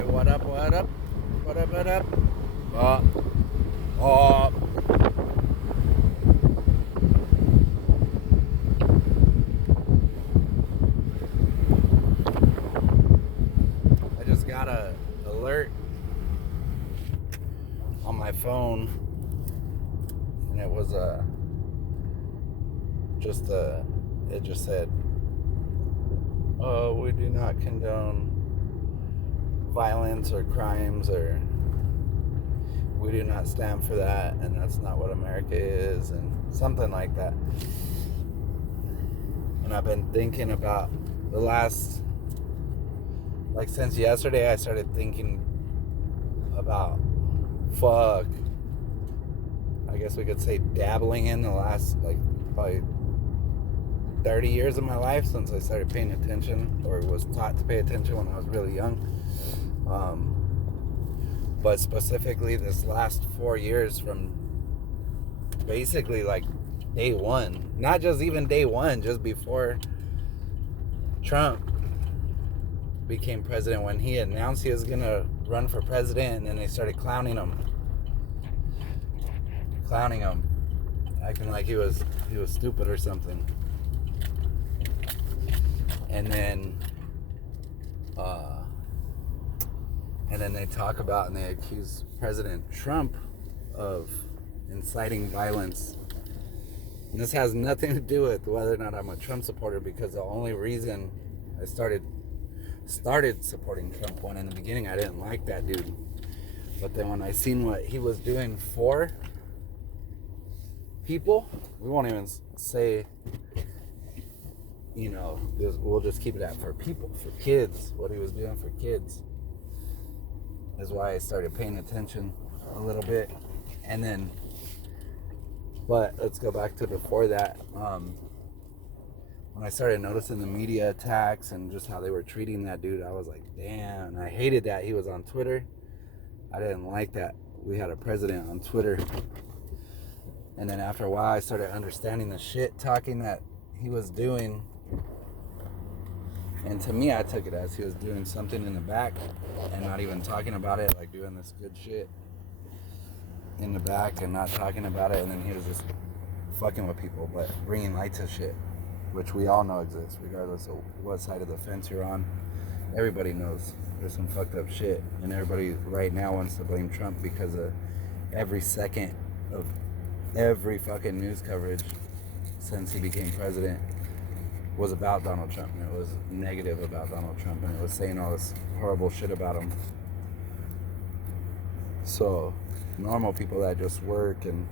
Hey, what up, what up? What up, what up? Uh, uh, I just got a alert on my phone, and it was it just said, "Oh, we do not condone violence or crimes, or we do not stand for that, and that's not what America is," and something like that. And I've been thinking about the last, like since yesterday, I started thinking about, fuck, I guess we could say dabbling in the last, like, probably 30 years of my life since I started paying attention, or was taught to pay attention when I was really young. But specifically this last 4 years, from basically like day one, not just even day one, just before Trump became president, when he announced he was gonna run for president, and then they started clowning him, acting like he was stupid or something. And then they talk about, and they accuse President Trump of inciting violence. And this has nothing to do with whether or not I'm a Trump supporter, because the only reason I started supporting Trump, when in the beginning I didn't like that dude, but then when I seen what he was doing for people, we won't even say, we'll just keep it at for people, for kids, what he was doing for kids, is why I started paying attention a little bit. And then, but let's go back to before that. When I started noticing the media attacks and just how they were treating that dude, I was like, damn. I hated that he was on Twitter. I didn't like that we had a president on Twitter. And then after a while, I started understanding the shit talking that he was doing. And to me, I took it as he was doing something in the back and not even talking about it, like doing this good shit in the back and not talking about it. And then he was just fucking with people, but bringing light to shit, which we all know exists, regardless of what side of the fence you're on. Everybody knows there's some fucked up shit, and everybody right now wants to blame Trump because of every second of every fucking news coverage since he became president was about Donald Trump, and it was negative about Donald Trump, and it was saying all this horrible shit about him. So normal people that just work and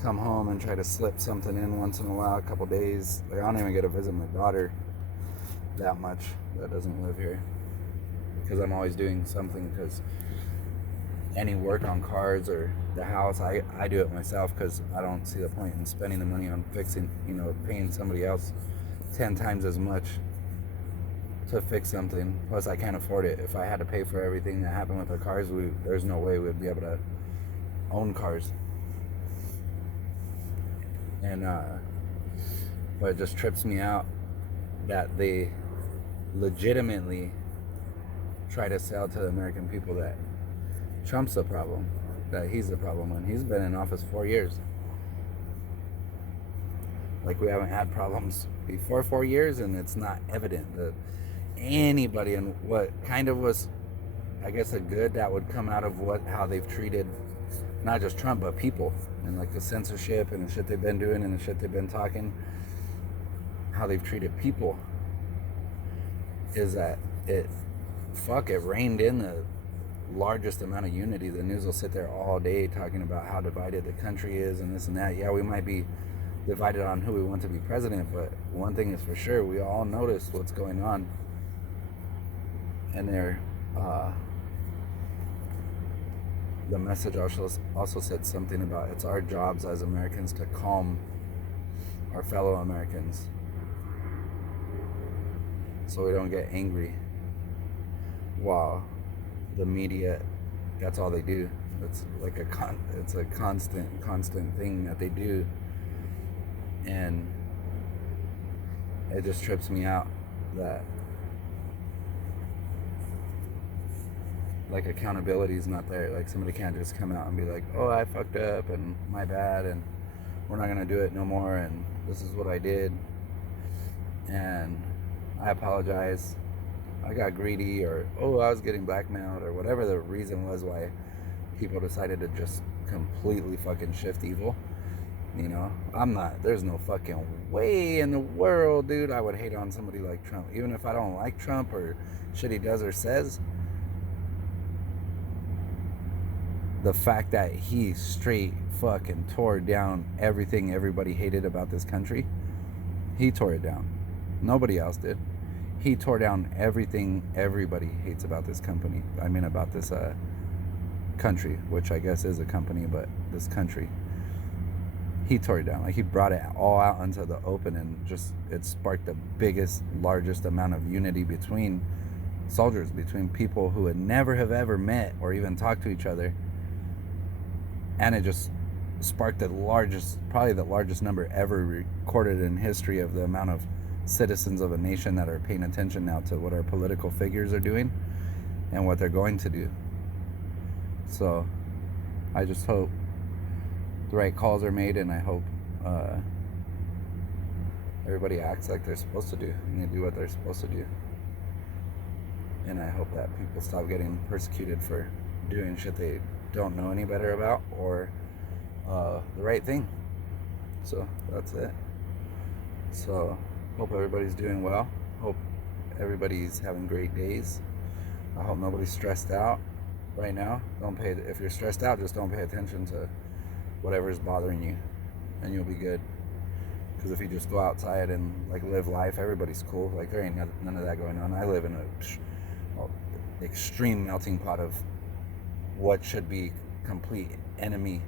come home and try to slip something in once in a while, a couple days, like, I don't even get to visit my daughter that much that doesn't live here, because I'm always doing something, because any work on cars or the house, I do it myself, because I don't see the point in spending the money on fixing, paying somebody else 10 times as much to fix something. Plus, I can't afford it. If I had to pay for everything that happened with the cars, there's no way we'd be able to own cars. And but it just trips me out that they legitimately try to sell to the American people that Trump's the problem, that he's the problem, when he's been in office 4 years. Like, we haven't had problems before 4 years, and it's not evident that anybody, and what kind of was, I guess, a good that would come out of how they've treated not just Trump, but people, and like the censorship and the shit they've been doing and the shit they've been talking, how they've treated people, is that it reined in the largest amount of unity. The news will sit there all day talking about how divided the country is and this and that. Yeah, we might be divided on who we want to be president, but one thing is for sure, we all notice what's going on. And the message also said something about it's our jobs as Americans to calm our fellow Americans so we don't get angry, while the media, that's all they do. It's like it's a constant thing that they do. And it just trips me out that like accountability is not there. Like somebody can't just come out and be like, oh, I fucked up and my bad and we're not gonna do it no more and this is what I did and I apologize. I got greedy, or oh, I was getting blackmailed, or whatever the reason was why people decided to just completely fucking shift evil. You know, I'm not, there's no fucking way in the world, dude, I would hate on somebody like Trump. Even if I don't like Trump or shit he does or says, the fact that he straight fucking tore down everything everybody hated about this country, he tore it down. Nobody else did. He tore down everything everybody hates about this company. I mean, about this country, which I guess is a company, but this country. He tore it down. Like, he brought it all out into the open, and just, it sparked the biggest, largest amount of unity between soldiers, between people who would never have ever met or even talked to each other. And it just sparked the largest, probably the largest number ever recorded in history of the amount of citizens of a nation that are paying attention now to what our political figures are doing and what they're going to do. So I just hope the right calls are made, and I hope everybody acts like they're supposed to do and they do what they're supposed to do. And I hope that people stop getting persecuted for doing shit they don't know any better about, or the right thing. So that's it. So hope everybody's doing well. Hope everybody's having great days. I hope nobody's stressed out right now. If you're stressed out, just don't pay attention to whatever's bothering you, and you'll be good. Because if you just go outside and like live life, everybody's cool. Like, there ain't none of that going on. I live in a extreme melting pot of what should be complete enemy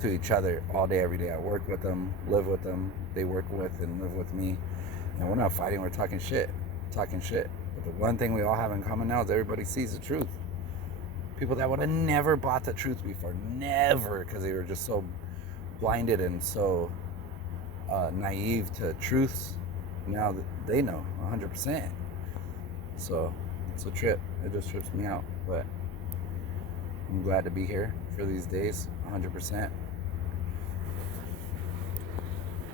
to each other all day, every day. I work with them, live with them, they work with and live with me, and we're not fighting, we're talking shit. But the one thing we all have in common now is everybody sees the truth. People that would have never bought the truth before, never, because they were just so blinded and so naive to truths, now they know 100%. So it's a trip. It just trips me out, but I'm glad to be here for these days, 100%.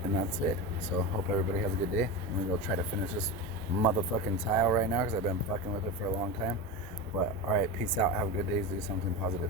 And that's it. So hope everybody has a good day. I'm gonna go try to finish this motherfucking tile right now because I've been fucking with it for a long time. But alright, peace out. Have a good day. Do something positive.